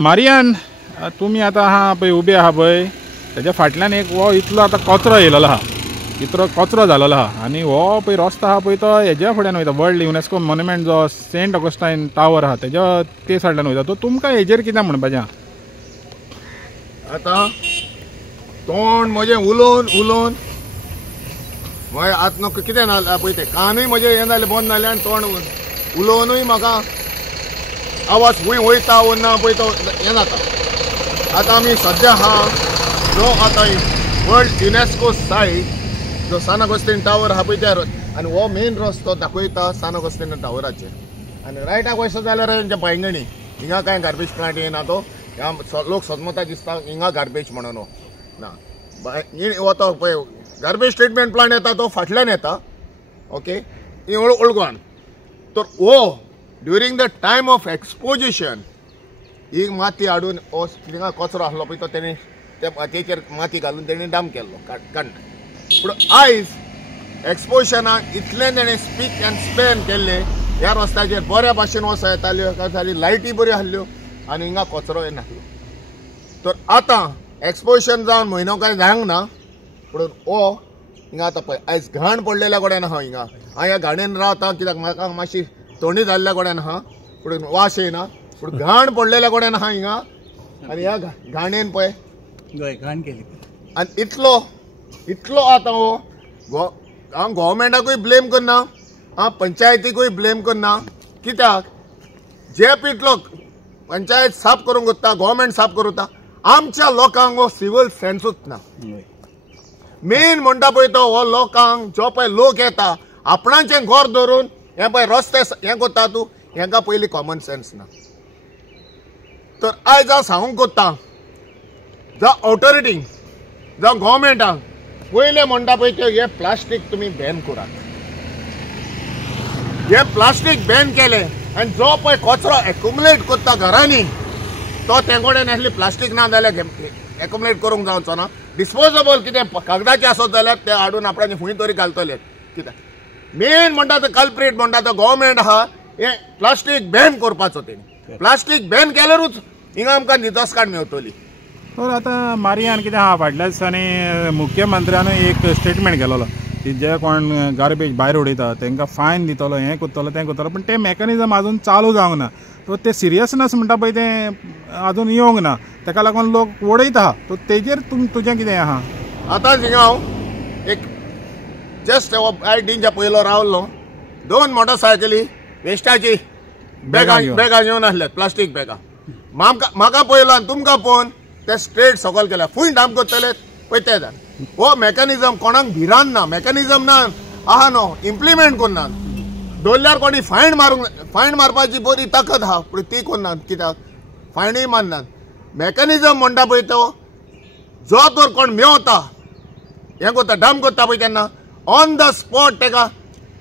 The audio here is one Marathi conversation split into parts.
मारियान तुम्ही आता हा पळय उबे आहा पळय त्याच्या फाटल्यान एक वो इतलो आता कचरो येयलेलो आहा, इतलो कचरो जालेलो आहा आनी हो पळय रस्तो आहा पळय तो हेज्या फुड्यान वयता वर्ल्ड युनेस्को मॉन्युमेंट जो सेंट ऑगस्टायन टावर आहा तेज्या ते सायडल्यान वयता. तो तुमकां हेजेर कितें म्हणपाचें आहा? आता तोंड म्हजें उलोवन उलोवन म्हळ्यार आतां न्हू कितें ना पळय तें कानूय म्हजें हें जालें बंद जालें आनी तोंड उलोवनूय म्हाका आवाज खंय वयता वो ना पळय तो हें जाता. आतां आमी सद्या आहा जो आतां वर्ल्ड युनेस्को सायट जो सान ऑगस्टीन टावर आहा पळय त्या आनी हो मेन रस्तो दाखयता सान ऑगस्टीन टावराचेर. आनी रायटाक वयता जाल्यार हेंच्या पैंगणी हिंगा कांय गार्बेज प्लांट येना तो लोक सदमता दिसता हिंगा गार्बेज म्हणून ना वता पळय गार्बेज ट्रिटमेंट प्लांट येता तो फाटल्यान येता. ओके ओळगोन तर हो during the time of exposition ही माती हाडून हो थिंगा कचरो आसलो पळय तो तेणी त्या मातयेचेर माती घालून तेणी डाम केल्लो कांड. पूण आयज एक्सपोजिशनाक इतलें तेणें स्पीक एंड स्पॅन केल्ले ह्या रस्त्याचेर बऱ्या भाशेन वचो येताल्यो जाली लायटी बऱ्यो आहल्यो आनी हिंगा कचरो येनासलो. तर आतां एक्सपोजिशन जावन म्हयनो कांय जायंक ना पूण हो हिंगा आतां पळय आयज घाण पडलेल्या कडेन आहा हिंगा. हांव ह्या घाणेन रावता कित्याक म्हाका मातशी तोंडी जाल्ल्या कडेन आहा पूण वास येना पूण घाण पडलेल्या कडेन आहा हिंगा. आनी ह्या घाणेन पळय घाण केली आनी इतलो आतां हो हांव गोवमेंटाकूय ब्लेम करना, हांव पंचायतीकूय ब्लेम करना. कित्याक जे पिटलो पंचायत साफ करूंक वता गोवमेंट साफ करूं वता आमच्या लोकांक हो सिवील सेन्सूच ना. मेन म्हणटा पळय तो हो लोकांक जो पळय लोक येता आपणाचें घर धरून हे पळय रस्ते हें कोत्ता तूं हेंकां पयलीं कॉमन सेन्स ना. तर आयज हांव सांगूंक कोत्ता जावं ऑथॉरिटींक जावं गोवमेंटाक पयलें म्हणटा पळय ते हे प्लास्टीक तुमी बॅन करात. हे प्लास्टीक बॅन केलें आनी जो पळय कचरो एक्युमुलेट कोत्ता घरांनी तो ते कडेन असली प्लास्टीक ना जाल्यार एक्युमुलेट करूंक जावचो ना. डिस्पोजेबल कितें कागदाचें आसत जाल्यार ते हाडून आपणाचे खंय तरी घालतले. कित्याक मेन म्हणटा तो कल्प्रेट म्हणटा तो गोवमेंट आहा हे प्लास्टीक बॅन करपाचो तेणी. प्लास्टीक बॅन केल्यारूच हिंगा आमकां नितळसाण मेळटली. तर आतां मारियान कितें आहा फाटल्या दिसांनी मुख्यमंत्र्यान एक स्टेटमेंट केलेलो की जे कोण गार्बेज भायर उडयता तांकां फायन दितलो हें करतलो तें करतलो पूण तें मेकॅनिझम आजून चालू जावंक ना. तो ते सिरियसनेस म्हणटा पळय तें आजून येवंक ना ताका लागून लोक उडयता. तर तेजेर तुजें कितें आहा? आतां हिंगा हांव एक जस्ट आयडींच्या पयलो रावल्लो 2 मोटरसायकली वेस्टाची बॅगां घेवन आसल्यात प्लास्टीक बॅगां. म्हाका पयलो आनी तुमकां पळोवन ते स्ट्रेट सकयल केल्या फूंय डांप करतले पळय ते जाण. हो मेकॅनिझम कोणाक भिरान ना, मेकॅनिझम ना आहा न्हू इम्प्लिमेंट करनात. दवरल्यार कोणी फायन मारपाची बरी ताकद आहा पूण ती करनात. कित्याक फायनूय मारनात. मेकॅनिझम म्हणटा पळय तो जो तर कोण मेवता हें करता डांप करता पळय तेन्ना ऑन द स्पॉट तेका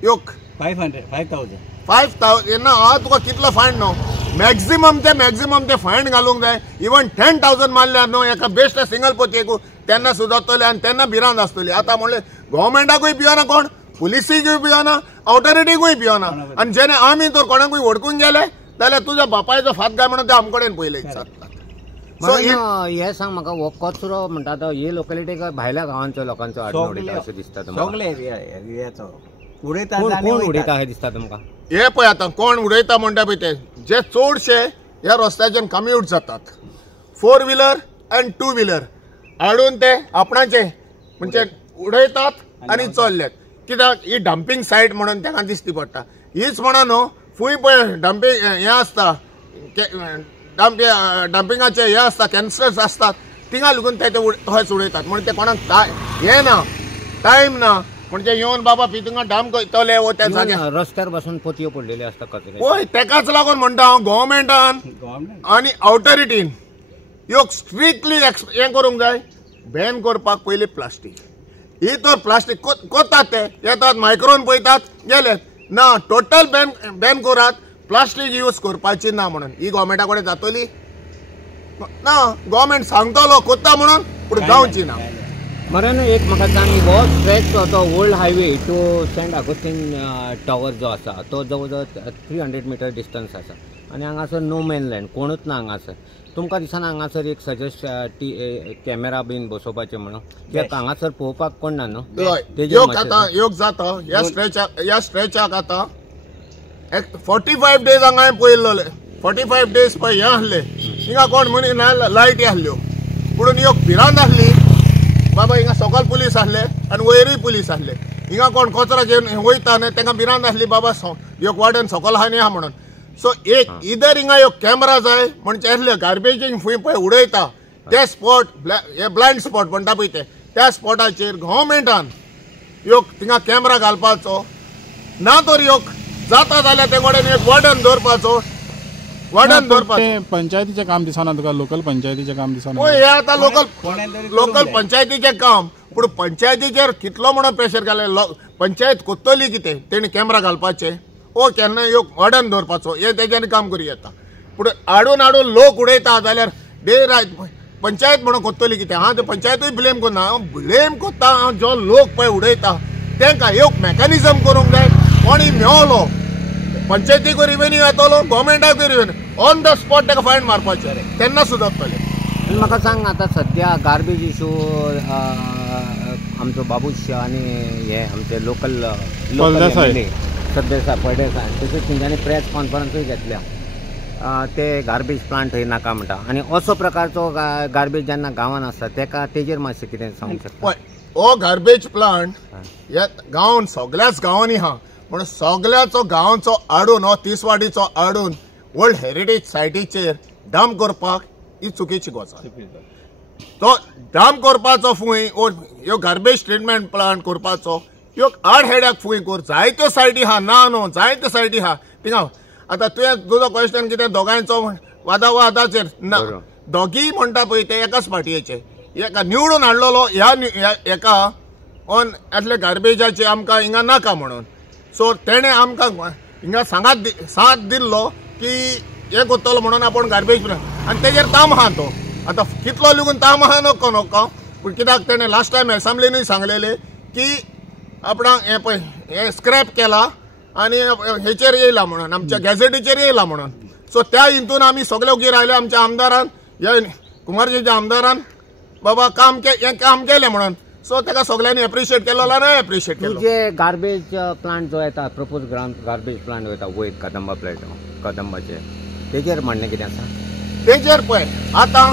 योक 5,000 येना हांव तुका कितलो फायन न्हू मॅक्झिमम ते फायन घालूंक जाय. इवन 10,000 मारल्यार न्हू एका बेस्ट सिंगल पोतयेकू तेन्ना सुदारतले आनी तेन्ना भिरांत आसतली. आतां म्हणलें गोवमेंटाकूय भियोना कोण, पुलिसीकूय भियोना, ऑथॉरिटीकूय भियोना. आनी जेणे आमी तर कोणाकूय वडकून गेले जाल्यार तुज्या बापायचो फात काय म्हणून ते आमचे कडेन पयले जाता. हे सांग म्हाका हो कचरो म्हणटा तो हे लोकेलिटी भायल्या गांवांचो लोकांचो हाडून उडयता अशें दिसता तुमकां? उडयता हे दिसता तुमकां? हे पळय आतां कोण उडयता म्हणटा पळय ते जे चडशे ह्या रस्त्याच्यान कम्यूट जातात 4 व्हिलर आनी 2 व्हिलर हाडून ते आपणाचे म्हणजे उडयतात आनी चल्ल्यात. कित्याक ही डंपिंग सायट म्हणून ताका दिसती पडटा. हीच म्हणून न्हू फूंय पळय डंपिंग हें आसता डंपिंगाचे हे आसता कॅन्सर्स असतात थिंगा लागून ते थंयच उडयतात. म्हणून ते कोणाक हें ना टायम ना म्हणजे येवन बाबा पितुंगा डाम करतले वो त्या जाग्यार रस्त्यार बसून पोतयो पडलेल्यो आसता कचरे. होय तेकाच लागून म्हणटा हांव गोवमेंटान आनी ऑथॉरिटीन ह्यो स्ट्रिक्टली हें करूंक जाय. बॅन करपाक पयलीं प्लास्टीक ही तर प्लास्टीक कोतात ते येतात मायक्रोन पळयतात गेले ना टोटल बॅन करात. प्लास्टीक यूज करपाची ना म्हणून ही गोवमेंटा कडेन जातली ना. गोवमेंट सांगतलो कोत्ता म्हणून पूण जावची ना. मरण एक म्हाका सांग हो स्ट्रेच तो old highway to Saint Augustine tower जो आसा तो जवळ जवळ 300 मीटर डिस्टन्स आसा. आनी हांगासर नो मेनलँड कोणूच ना हांगासर. तुमकां दिसना हांगासर एक सजेस्ट कॅमेरा बीन बसोवपाचे म्हणून कित्याक हांगासर पळोवपाक कोण ना न्हू. योग जाता ह्या स्ट्रेचाक आतां 45 डेज हांगा हांवें पळयल्ले. 45 डेज पळय हे आहले हिंगा कोण म्हणी ना लायटी आहल्यो पुणून ह्यो भिरांत आहली बाबा. हिंगा सकयल पुलीस आहले आनी वयरूय पुलीस आहले. हिंगा कोण कचरो घेवन वयता न्हय तांकां भिरांत आहली बाबा ह्यो वार्डन सकयल आहा न्ही आहा म्हणून. सो एक इधर हिंगा ह्यो कॅमेरा जाय म्हणजे असले गार्बेजींग फूंय पळय उडयता ते स्पॉट हे ब्लायंड स्पॉट म्हणटा पळय ते त्या स्पॉटाचेर गव्हर्मेंटान ह्यो थिंगा कॅमेरा घालपाचो ना तर ह्यो जाता जाल्यार ते कडेन एक वार्डन दवरपाचो. ते पंचायतीचें काम दिसना तुका. लोकल पंचायतीचें काम दिसना. पळय हे आतां लोकल पंचायतीचें काम पूण पंचायतीचेर कितलो म्हणून प्रेशर घाले. पंचायत कोत्तली कितें तेणी कॅमेरा घालपाचे ओ केन्ना ह्यो वार्डन दवरपाचो हे तेज्यानी काम करूं येता. पूण हाडून लोक उडयता जाल्यार डे रात पंचायत म्हणून कोत्तली कितें. हांव ते पंचायतूय ब्लेम करना. हांव ब्लेम कोत्ता हांव जो लोक पळय उडयता तांकां एक मेकॅनिझम करूंक जाय. कोणी मेवलो पंचायतीक रिवेन्यू येतलो गव्हर्मेंटाक रिवेन्यू ऑन द स्पॉट ताका फायन मारपाचें तेन्ना सुदारतलें. आनी म्हाका सांग आतां सद्या गार्बेज इशू आमचो बाबूश आनी हे आमचे लोकल सरदेसाय पळदेसाय तशेंच तेंच्यांनी प्रेस कॉन्फरन्सूय घेतल्या ते गार्बेज प्लांट थंय नाका म्हणटा. आनी असो प्रकारचो गार्बेज जेन्ना गांवांत आसता तेका तेजेर मातशें कितें सांगूंक शकता. हो गार्बेज प्लांट ह्या गांवांत सगळ्याच गांवांनी आहा पूण सगळ्याचो गांवांचो आडून हो तिसवाडीचो आडून वर्ल्ड हेरिटेज सायटीचेर डंप करपाक ही चुकीची गजाल. तो डंप करपाचो फूंय ह्यो गार्बेज ट्रिटमेंट प्लांट करपाचो ह्यो आड हेड्याक फूंय कर. जायत्यो सायटी आहा ना न्हू जायत्यो सायटी आहा थिंगा. आतां तुजो क्वेश्चन कितें दोगांयचो वादाचेर ना दोगी म्हणटा पळय ते एकाच पार्टयेचे एका निवडून हाडलेलो ह्या एका ऑन असले गार्बेजाचे आमकां हिंगा नाका म्हणून. सो तेणें आमकां हिंगा साथ दिल्लो की हे कोत्तलो म्हणून आपण गार्बेज आनी तेजेर ताम आहा तो. आतां कितलो लिगून ताम आहा नको पूण कित्याक तेणें लास्ट टायम एसेंब्लीनूय सांगलेलें की आपणाक हे पळय हे स्क्रॅप केला आनी हेचेर येयला म्हणून आमच्या गॅझेटीचेर येयला म्हणून. सो त्या हितून आमी सगळे उगी रावले आमच्या आमदारान ह्या कुमारजीच्या आमदारान बाबा काम केलें म्हणून. सो ताका सगळ्यांनी एप्रिशिएट केलो आनी एप्रिशिएट केलो. जे गार्बेज प्लांट जो येता प्रपोज गार्बेज प्लांट वयता वयर कदंबा कदंबाचे तेजेर म्हणणें कितें आसा. तेजेर पळय आतां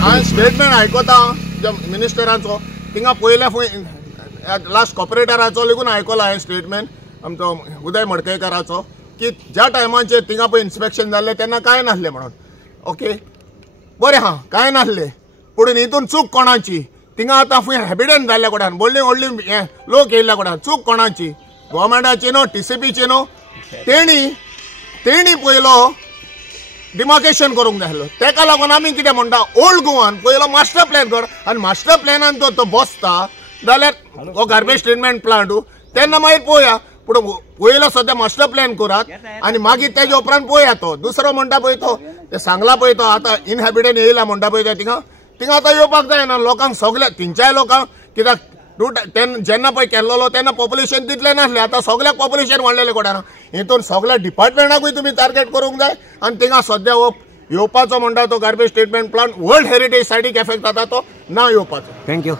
हांवें स्टेटमेंट आयकता ज्या मिनिस्टरांचो थिंगा पयल्या फूंय लास्ट कॉर्पोरेटराचो लेगून आयकलो हांवें स्टेटमेंट आमचो उदय मडकयकाराचो की ज्या टायमाचेर थिंगा पळय इन्स्पेक्शन जाल्लें तेन्ना कांय नासलें म्हणून. ओके बरें आहा कांय नासलें पूण हितून चूक कोणाची. थिंगा आतां फूंय हॅबिडेंट जाल्ल्या कोणान व्हडली हे लोक येयल्ल्या कोणान चूक कोणाची गव्हर्मेंटाची न्हू TCPची न्हू. तेणी पयलो डिमार्केशन करूंक जाय आसलो. तेका लागून आमी कितें म्हणटा ओल्ड गोवान पयलो मास्टर प्लॅन कर आनी मास्टर प्लॅनान तो बसता जाल्यार हो गार्बेज ट्रिटमेंट प्लांट तेन्ना मागीर पळोवया. पूण पयलो सद्या मास्टर प्लॅन करात आनी मागीर तेज्या उपरांत पळोवया. तो दुसरो म्हणटा पळय तो सांगला पळय तो आतां इनहॅबिटेंट येयला म्हणटा पळय ते थिंगा आतां येवपाक जायना लोकांक सगळ्या तिनच्याय लोकांक कित्याक जेन्ना पळय केल्लो तेन्ना पॉप्युलेशन तितलें नासलें. आतां सगळ्याक पॉप्युलेशन वाडलेलें कोणाना. हितून सगळ्या डिपार्टमेंटाकूय तुमी टार्गेट करूंक जाय आनी थिंगा सद्या येवपाचो म्हणटा तो garbage treatment plant world heritage सायटीक एफेक्ट जाता तो ना येवपाचो. थँक्यू.